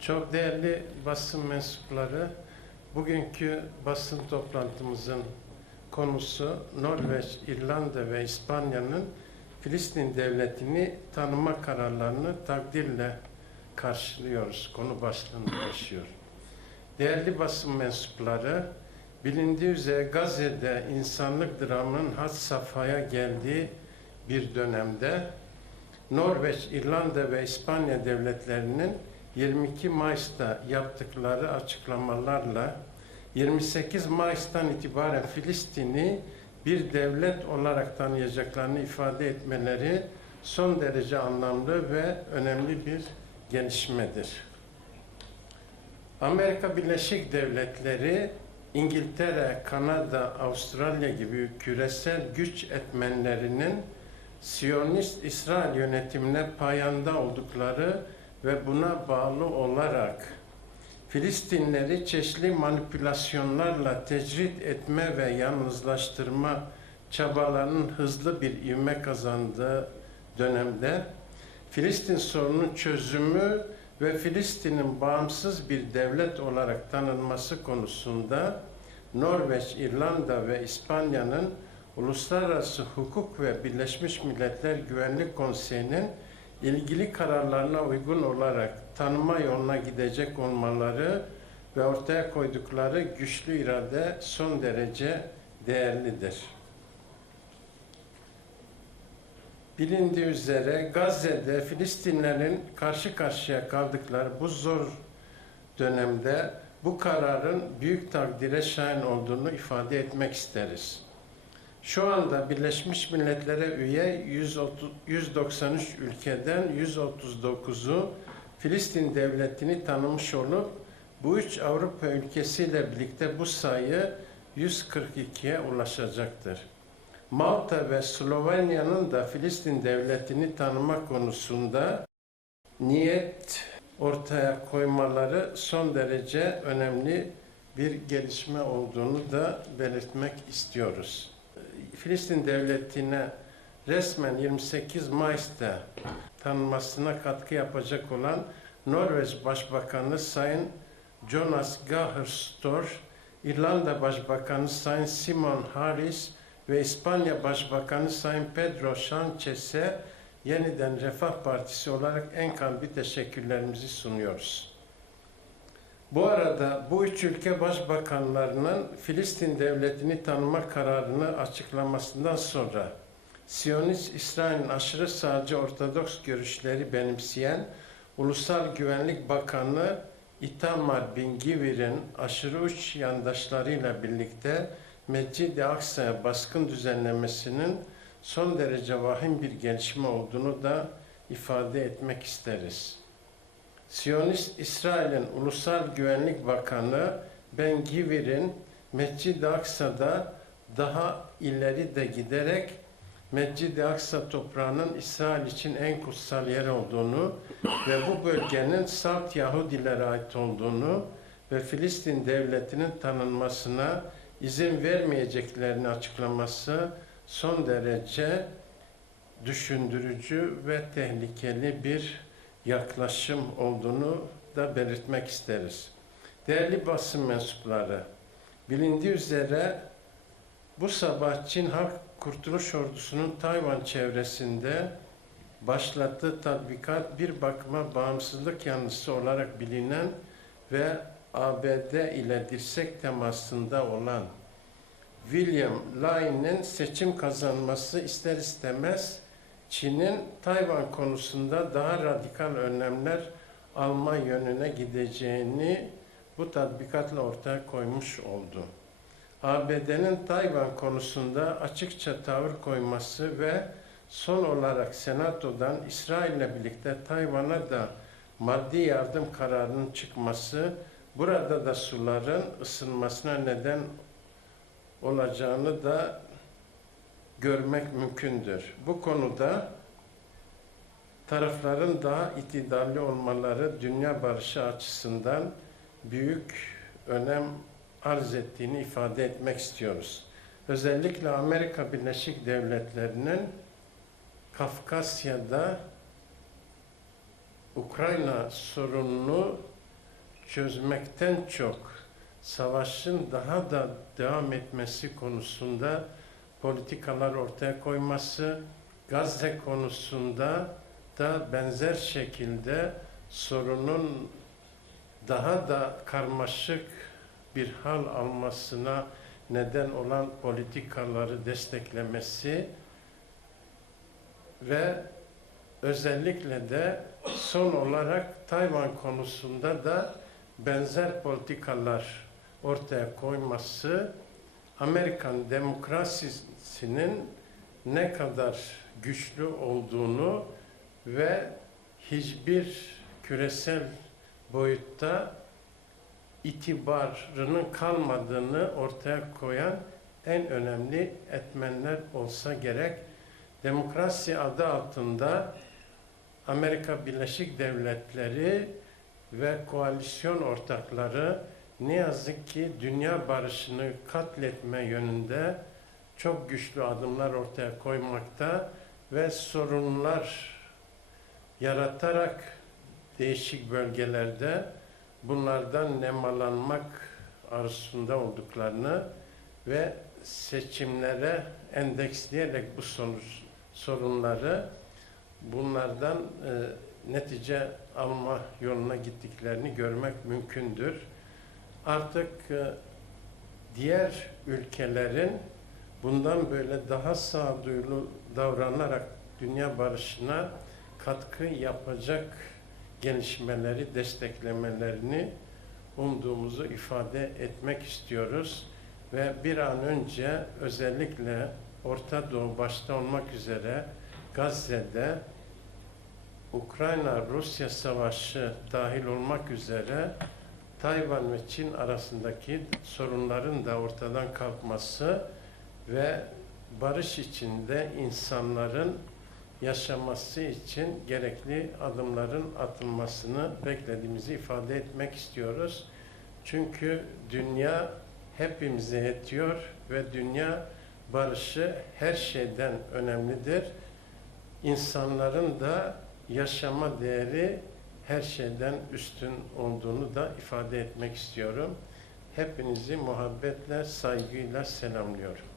Çok değerli basın mensupları, bugünkü basın toplantımızın konusu Norveç, İrlanda ve İspanya'nın Filistin devletini tanıma kararlarını takdirle karşılıyoruz. Konu başlığını taşıyor. Değerli basın mensupları, bilindiği üzere Gazze'de insanlık dramının had safhaya geldiği bir dönemde Norveç, İrlanda ve İspanya devletlerinin 22 Mayıs'ta yaptıkları açıklamalarla 28 Mayıs'tan itibaren Filistin'i bir devlet olarak tanıyacaklarını ifade etmeleri son derece anlamlı ve önemli bir gelişmedir. Amerika Birleşik Devletleri, İngiltere, Kanada, Avustralya gibi küresel güç etmenlerinin Siyonist İsrail yönetimine payanda oldukları ve buna bağlı olarak Filistinleri çeşitli manipülasyonlarla tecrit etme ve yalnızlaştırma çabalarının hızlı bir ivme kazandığı dönemde Filistin sorunun çözümü ve Filistin'in bağımsız bir devlet olarak tanınması konusunda Norveç, İrlanda ve İspanya'nın Uluslararası Hukuk ve Birleşmiş Milletler Güvenlik Konseyi'nin ilgili kararlarına uygun olarak tanıma yoluna gidecek olmaları ve ortaya koydukları güçlü irade son derece değerlidir. Bilindiği üzere Gazze'de Filistinlerin karşı karşıya kaldıkları bu zor dönemde bu kararın büyük takdire şayan olduğunu ifade etmek isteriz. Şu anda Birleşmiş Milletler'e üye 130, 193 ülkeden 139'u Filistin devletini tanımış olup bu üç Avrupa ülkesiyle birlikte bu sayı 142'ye ulaşacaktır. Malta ve Slovenya'nın da Filistin devletini tanıma konusunda niyet ortaya koymaları son derece önemli bir gelişme olduğunu da belirtmek istiyoruz. Filistin devletine resmen 28 Mayıs'ta tanınmasına katkı yapacak olan Norveç Başbakanı Sayın Jonas Gahr Stor, İrlanda Başbakanı Sayın Simon Harris ve İspanya Başbakanı Sayın Pedro Sanchez'e yeniden Refah Partisi olarak en kalbi teşekkürlerimizi sunuyoruz. Bu arada bu üç ülke başbakanlarının Filistin devletini tanıma kararını açıklamasından sonra Siyonist İsrail'in aşırı sağcı Ortodoks görüşleri benimseyen Ulusal Güvenlik Bakanı Itamar Bin Givir'in aşırı uç yandaşlarıyla birlikte Mescid-i Aksa'ya baskın düzenlemesinin son derece vahim bir gelişme olduğunu da ifade etmek isteriz. Siyonist İsrail'in Ulusal Güvenlik Bakanı Ben Givir'in Mescid-i Aksa'da daha ileri de giderek Mescid-i Aksa toprağının İsrail için en kutsal yer olduğunu ve bu bölgenin Salt Yahudilere ait olduğunu ve Filistin devletinin tanınmasına izin vermeyeceklerini açıklaması son derece düşündürücü ve tehlikeli bir yaklaşım olduğunu da belirtmek isteriz. Değerli basın mensupları, bilindiği üzere bu sabah Çin Halk Kurtuluş Ordusu'nun Tayvan çevresinde başlattığı tatbikat bir bakıma bağımsızlık yanlısı olarak bilinen ve ABD ile dirsek temasında olan William Lyne'in seçim kazanması ister istemez Çin'in Tayvan konusunda daha radikal önlemler alma yönüne gideceğini bu tatbikatla ortaya koymuş oldu. ABD'nin Tayvan konusunda açıkça tavır koyması ve son olarak Senato'dan İsrail ile birlikte Tayvan'a da maddi yardım kararının çıkması burada da suların ısınmasına neden olacağını da görmek mümkündür. Bu konuda tarafların daha itidalli olmaları dünya barışı açısından büyük önem arz ettiğini ifade etmek istiyoruz. Özellikle Amerika Birleşik Devletleri'nin Kafkasya'da Ukrayna sorununu çözmekten çok savaşın daha da devam etmesi konusunda politikalar ortaya koyması, Gazze konusunda da benzer şekilde sorunun daha da karmaşık bir hal almasına neden olan politikaları desteklemesi ve özellikle de son olarak Tayvan konusunda da benzer politikalar ortaya koyması Amerikan demokrasisinin ne kadar güçlü olduğunu ve hiçbir küresel boyutta itibarının kalmadığını ortaya koyan en önemli etmenler olsa gerek. Demokrasi adı altında Amerika Birleşik Devletleri ve koalisyon ortakları ne yazık ki dünya barışını katletme yönünde çok güçlü adımlar ortaya koymakta ve sorunlar yaratarak değişik bölgelerde bunlardan nemalanmak arzusunda olduklarını ve seçimlere endeksleyerek bu sorunları bunlardan e, netice alma yoluna gittiklerini görmek mümkündür. Artık e, diğer ülkelerin bundan böyle daha sağduyulu davranarak dünya barışına katkı yapacak gelişmeleri desteklemelerini umduğumuzu ifade etmek istiyoruz ve bir an önce özellikle Orta Doğu başta olmak üzere Gazze'de Ukrayna-Rusya savaşı dahil olmak üzere Tayvan ve Çin arasındaki sorunların da ortadan kalkması ve barış içinde insanların yaşaması için gerekli adımların atılmasını beklediğimizi ifade etmek istiyoruz. Çünkü dünya hepimize yetiyor ve dünya barışı her şeyden önemlidir. İnsanların da yaşama değeri her şeyden üstün olduğunu da ifade etmek istiyorum. Hepinizi muhabbetle, saygıyla selamlıyorum.